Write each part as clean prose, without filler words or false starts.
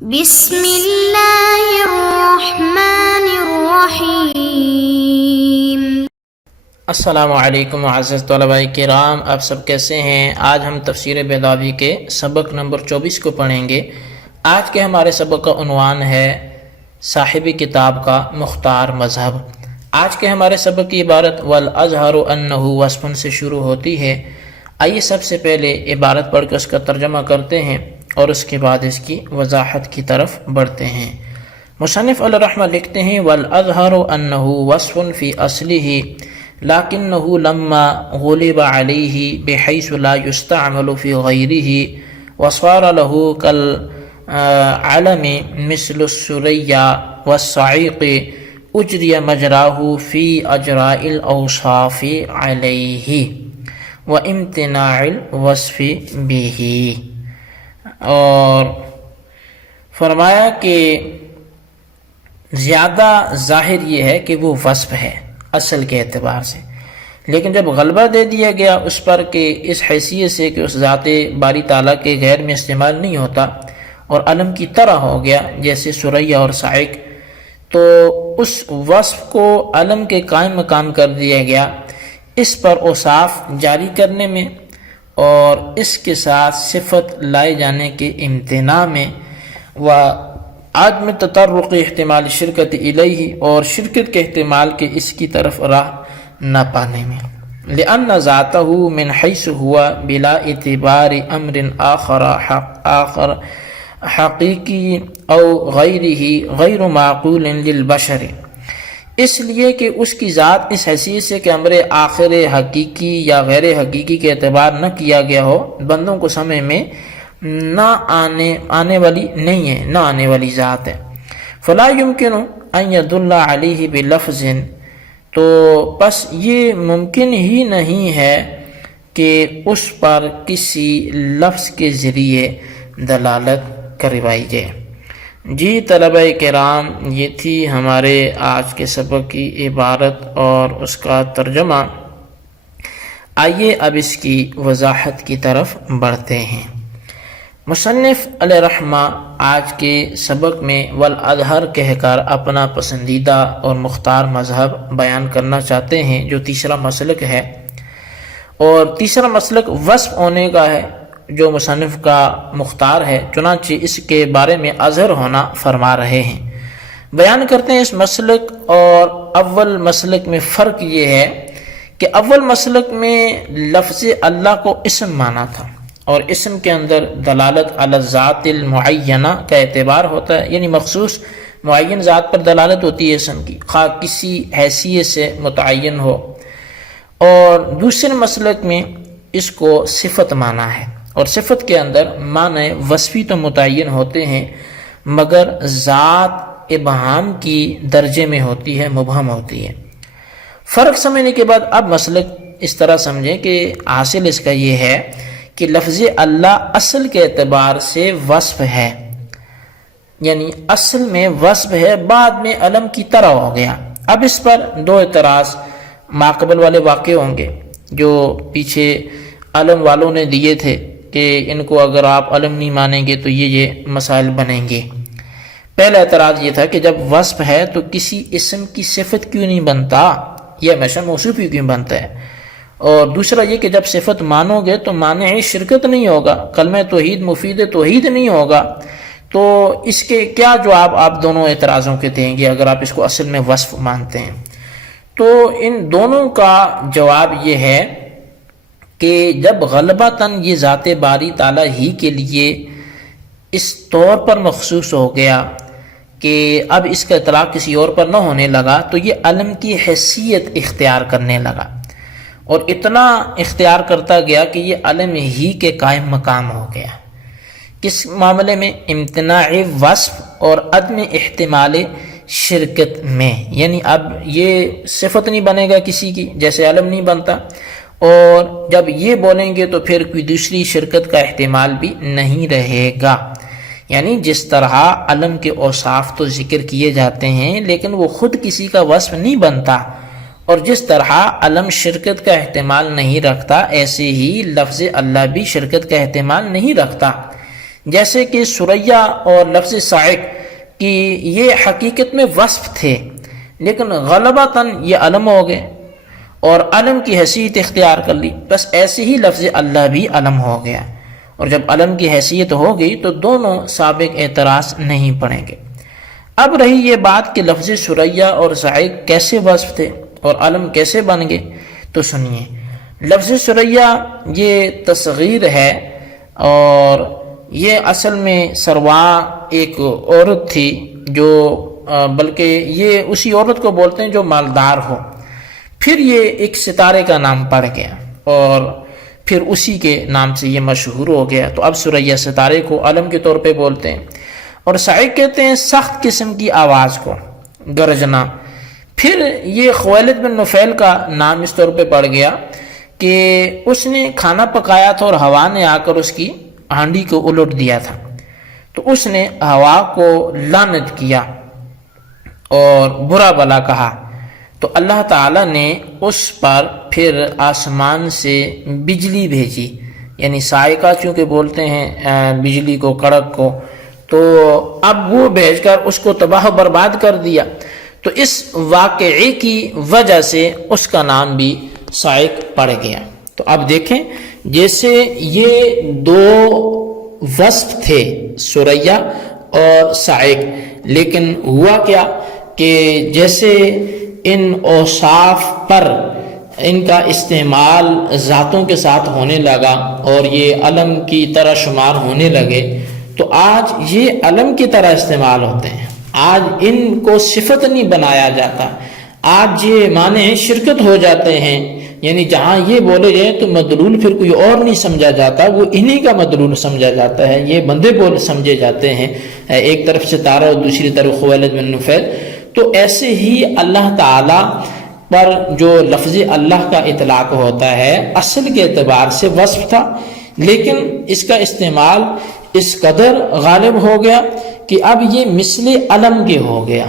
بسم اللہ الرحمن الرحیم۔ السلام علیکم معزز طلباء کرام، آپ سب کیسے ہیں؟ آج ہم تفسیر بیضاوی کے سبق نمبر 24 کو پڑھیں گے۔ آج کے ہمارے سبق کا عنوان ہے صاحب کتاب کا مختار مذہب۔ آج کے ہمارے سبق کی عبارت والازہر انہ وصف سے شروع ہوتی ہے۔ آئیے سب سے پہلے عبارت پڑھ کے اس کا ترجمہ کرتے ہیں اور اس کے بعد اس کی وضاحت کی طرف بڑھتے ہیں۔ مصنف علیہ رحمہ لکھتے ہیں والازہر انہ وصف فی اصلہ لکنہ لما غلب علیہ بحیث لا یستعمل فی غیرہ وصار لہ کالعلم مثل السریہ والصعیق اجری مجراہ فی اجراء الاوصاف علیہ وامتناع الوصف بہ۔ اور فرمایا کہ زیادہ ظاہر یہ ہے کہ وہ وصف ہے اصل کے اعتبار سے، لیکن جب غلبہ دے دیا گیا اس پر کہ اس حیثیت سے کہ اس ذات باری تعالیٰ کے غیر میں استعمال نہیں ہوتا اور علم کی طرح ہو گیا جیسے سریہ اور صاعق، تو اس وصف کو علم کے قائم مقام کر دیا گیا اس پر اوصاف جاری کرنے میں اور اس کے ساتھ صفت لائے جانے کے امتناع میں، و عدم تطرق احتمال شرکت الیہ اور شرکت کے احتمال کے اس کی طرف راہ نہ پانے میں، لأن ذاتہ من حیث ہوا بلا اعتبار امر آخر حقیقی او غیرہ غیر معقول للبشر، اس لیے کہ اس کی ذات اس حیثیت سے کہ امر آخر حقیقی یا غیر حقیقی کے اعتبار نہ کیا گیا ہو، بندوں کو سمجھ میں نہ آنے والی نہیں ہے، نہ آنے والی ذات ہے۔ فلا یمکن ان یدل علیہ بلفظ، تو پس یہ ممکن ہی نہیں ہے کہ اس پر کسی لفظ کے ذریعے دلالت کروائی جائے۔ جی طلبہ کرام، یہ تھی ہمارے آج کے سبق کی عبارت اور اس کا ترجمہ۔ آئیے اب اس کی وضاحت کی طرف بڑھتے ہیں۔ مصنف علیہ رحمہ آج کے سبق میں والازہر کہہ کر اپنا پسندیدہ اور مختار مذہب بیان کرنا چاہتے ہیں جو تیسرا مسلک ہے، اور تیسرا مسلک وصف ہونے کا ہے جو مصنف کا مختار ہے، چنانچہ اس کے بارے میں اظہر ہونا فرما رہے ہیں۔ بیان کرتے ہیں اس مسلک اور اول مسلک میں فرق یہ ہے کہ اول مسلک میں لفظ اللہ کو اسم مانا تھا اور اسم کے اندر دلالت علی الذات المعینہ کا اعتبار ہوتا ہے، یعنی مخصوص معین ذات پر دلالت ہوتی ہے اسم کی، خواہ کسی حیثیت سے متعین ہو۔ اور دوسرے مسلک میں اس کو صفت مانا ہے، اور صفت کے اندر معنی وصفی تو متعین ہوتے ہیں مگر ذات ابہام کی درجے میں ہوتی ہے، مبہم ہوتی ہے۔ فرق سمجھنے کے بعد اب مسلک اس طرح سمجھیں کہ حاصل اس کا یہ ہے کہ لفظ اللہ اصل کے اعتبار سے وصف ہے، یعنی اصل میں وصف ہے، بعد میں علم کی طرح ہو گیا۔ اب اس پر دو اعتراض ماقبل والے واقع ہوں گے جو پیچھے علم والوں نے دیے تھے کہ ان کو اگر آپ علم نہیں مانیں گے تو یہ مسائل بنیں گے۔ پہلا اعتراض یہ تھا کہ جب وصف ہے تو کسی اسم کی صفت کیوں نہیں بنتا، یہ ہمیشہ موصوف ہی کیوں بنتا ہے؟ اور دوسرا یہ کہ جب صفت مانو گے تو مانع شرکت نہیں ہوگا، کلمہ توحید مفید توحید نہیں ہوگا، تو اس کے کیا جواب آپ دونوں اعتراضوں کے دیں گے اگر آپ اس کو اصل میں وصف مانتے ہیں؟ تو ان دونوں کا جواب یہ ہے کہ جب غلبتاً یہ ذات باری تعالیٰ ہی کے لیے اس طور پر مخصوص ہو گیا کہ اب اس کا اطلاق کسی اور پر نہ ہونے لگا، تو یہ علم کی حیثیت اختیار کرنے لگا، اور اتنا اختیار کرتا گیا کہ یہ علم ہی کے قائم مقام ہو گیا۔ کس معاملے میں؟ امتناع وصف اور عدم احتمال شرکت میں، یعنی اب یہ صفت نہیں بنے گا کسی کی جیسے علم نہیں بنتا، اور جب یہ بولیں گے تو پھر کوئی دوسری شرکت کا احتمال بھی نہیں رہے گا۔ یعنی جس طرح علم کے اوصاف تو ذکر کیے جاتے ہیں لیکن وہ خود کسی کا وصف نہیں بنتا، اور جس طرح علم شرکت کا احتمال نہیں رکھتا، ایسے ہی لفظ اللہ بھی شرکت کا احتمال نہیں رکھتا۔ جیسے کہ سریا اور لفظ صاعق کی یہ حقیقت میں وصف تھے، لیکن غلبتاً یہ علم ہو گئے اور علم کی حیثیت اختیار کر لی، بس ایسے ہی لفظ اللہ بھی علم ہو گیا، اور جب علم کی حیثیت ہو گئی تو دونوں سابق اعتراض نہیں پڑیں گے۔ اب رہی یہ بات کہ لفظ سریا اور صاعق کیسے وصف تھے اور علم کیسے بن گئے، تو سنیے۔ لفظ سریا یہ تصغیر ہے، اور یہ اصل میں سروا ایک عورت تھی جو بلکہ یہ اسی عورت کو بولتے ہیں جو مالدار ہو، پھر یہ ایک ستارے کا نام پڑ گیا اور پھر اسی کے نام سے یہ مشہور ہو گیا، تو اب سریا ستارے کو علم کے طور پہ بولتے ہیں۔ اور صاعق کہتے ہیں سخت قسم کی آواز کو، گرجنا۔ پھر یہ خویلد بن نفیل کا نام اس طور پہ پڑ گیا کہ اس نے کھانا پکایا تھا اور ہوا نے آ کر اس کی ہانڈی کو الٹ دیا تھا، تو اس نے ہوا کو لعنت کیا اور برا بلا کہا، تو اللہ تعالیٰ نے اس پر پھر آسمان سے بجلی بھیجی، یعنی صاعقہ چونکہ بولتے ہیں بجلی کو، کڑک کو، تو اب وہ بھیج کر اس کو تباہ و برباد کر دیا، تو اس واقعے کی وجہ سے اس کا نام بھی صاعق پڑ گیا۔ تو اب دیکھیں، جیسے یہ دو وصف تھے سریا اور صاعق، لیکن ہوا کیا کہ جیسے ان اوصاف پر ان کا استعمال ذاتوں کے ساتھ ہونے لگا اور یہ علم کی طرح شمار ہونے لگے، تو آج یہ علم کی طرح استعمال ہوتے ہیں، آج ان کو صفت نہیں بنایا جاتا، آج یہ معنی شرکت ہو جاتے ہیں، یعنی جہاں یہ بولے جائیں تو مدلول پھر کوئی اور نہیں سمجھا جاتا، وہ انہی کا مدلول سمجھا جاتا ہے، یہ بندے بول سمجھے جاتے ہیں، ایک طرف ستارہ اور دوسری طرف خویلد بن نفیل۔ تو ایسے ہی اللہ تعالی پر جو لفظ اللہ کا اطلاق ہوتا ہے اصل کے اعتبار سے وصف تھا، لیکن اس کا استعمال اس قدر غالب ہو گیا کہ اب یہ مثل علم کے ہو گیا،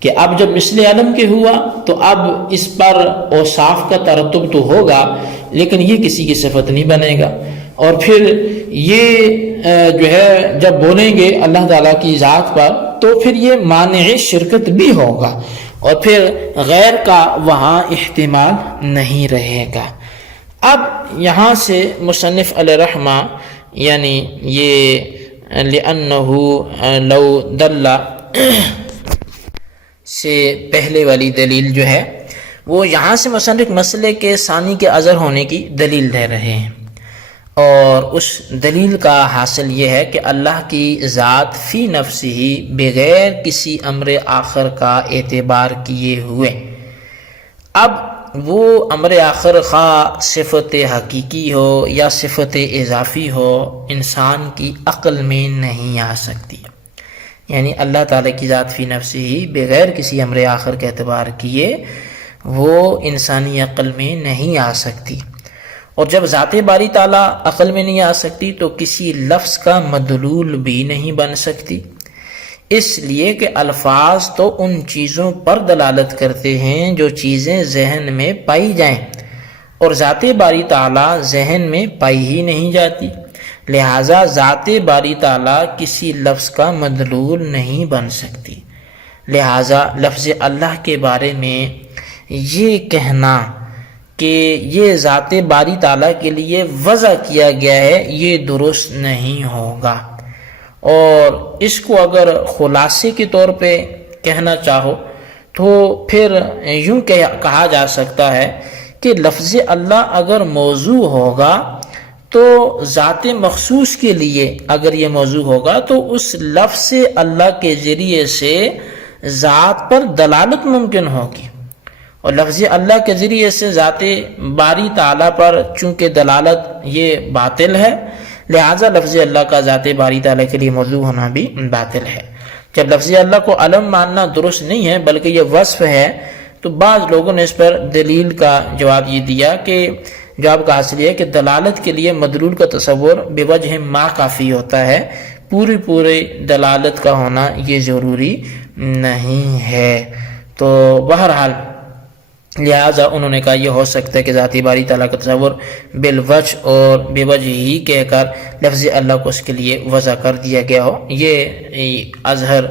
کہ اب جب مثل علم کے ہوا تو اب اس پر اوصاف کا ترتب تو ہوگا لیکن یہ کسی کی صفت نہیں بنے گا، اور پھر یہ جو ہے جب بولیں گے اللہ تعالیٰ کی ذات پر تو پھر یہ مانع شرکت بھی ہوگا، اور پھر غیر کا وہاں احتمال نہیں رہے گا۔ اب یہاں سے مصنف علیہ رحمہ یعنی یہ لِأَنَّهُ لَوْ دَلَّ سے پہلے والی دلیل جو ہے وہ یہاں سے مصنف مسئلے کے ثانی کے اظہر ہونے کی دلیل دے رہے ہیں، اور اس دلیل کا حاصل یہ ہے کہ اللہ کی ذات فی نفسہ ہی بغیر کسی امر آخر کا اعتبار کیے ہوئے، اب وہ امر آخر خواہ صفت حقیقی ہو یا صفت اضافی ہو انسان کی عقل میں نہیں آ سکتی، یعنی اللہ تعالیٰ کی ذات فی نفسہ ہی بغیر کسی امر آخر کے اعتبار کیے وہ انسانی عقل میں نہیں آ سکتی، اور جب ذات باری تعالیٰ عقل میں نہیں آ سکتی تو کسی لفظ کا مدلول بھی نہیں بن سکتی، اس لیے کہ الفاظ تو ان چیزوں پر دلالت کرتے ہیں جو چیزیں ذہن میں پائی جائیں، اور ذات باری تعالیٰ ذہن میں پائی ہی نہیں جاتی، لہٰذا ذات باری تعالیٰ کسی لفظ کا مدلول نہیں بن سکتی، لہٰذا لفظ اللہ کے بارے میں یہ کہنا کہ یہ ذات باری تعالیٰ کے لیے وضع کیا گیا ہے یہ درست نہیں ہوگا، اور اس کو اگر خلاصے کے طور پہ کہنا چاہو تو پھر یوں کہا جا سکتا ہے کہ لفظ اللہ اگر موضوع ہوگا تو ذات مخصوص کے لیے اگر یہ موضوع ہوگا تو اس لفظ اللہ کے ذریعے سے ذات پر دلالت ممکن ہوگی، اور لفظ اللہ کے ذریعے سے ذات باری تعالیٰ پر چونکہ دلالت یہ باطل ہے، لہٰذا لفظ اللہ کا ذات باری تعالیٰ کے لیے موضوع ہونا بھی باطل ہے۔ جب لفظ اللہ کو علم ماننا درست نہیں ہے بلکہ یہ وصف ہے، تو بعض لوگوں نے اس پر دلیل کا جواب یہ دیا کہ جواب کا حاصل یہ ہے کہ دلالت کے لیے مدلول کا تصور بے وجہ ما کافی ہوتا ہے، پوری دلالت کا ہونا یہ ضروری نہیں ہے۔ تو بہرحال لہٰذا انہوں نے کہا یہ ہو سکتا ہے کہ ذاتی باری تعالیٰ کا تصور بالوجہ اور بے وجہ ہی کہہ کر لفظ اللہ کو اس کے لیے وضع کر دیا گیا ہو۔ یہ اظہر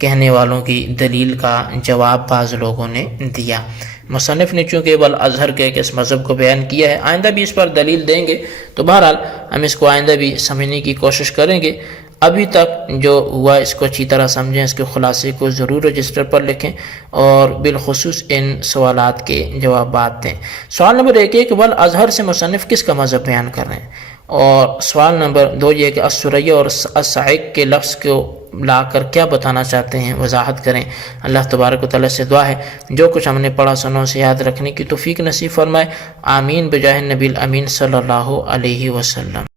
کہنے والوں کی دلیل کا جواب بعض لوگوں نے دیا۔ مصنف نے چونکہ بالازہر کہہ کے اس مذہب کو بیان کیا ہے، آئندہ بھی اس پر دلیل دیں گے، تو بہرحال ہم اس کو آئندہ بھی سمجھنے کی کوشش کریں گے۔ ابھی تک جو ہوا اس کو اچھی طرح سمجھیں، اس کے خلاصے کو ضرور رجسٹر پر لکھیں اور بالخصوص ان سوالات کے جوابات دیں۔ سوال نمبر 1 ہے کہ بالازہر سے مصنف کس کا مذہب بیان کر رہے ہیں، اور سوال نمبر 2 یہ کہ السریہ اور الصاعق کے لفظ کو لا کر کیا بتانا چاہتے ہیں، وضاحت کریں۔ اللہ تبارک و تعالیٰ سے دعا ہے جو کچھ ہم نے پڑھا سنوں سے یاد رکھنے کی توفیق نصیب فرمائے، آمین بجاہ نبی الامین صلی اللہ علیہ وسلم۔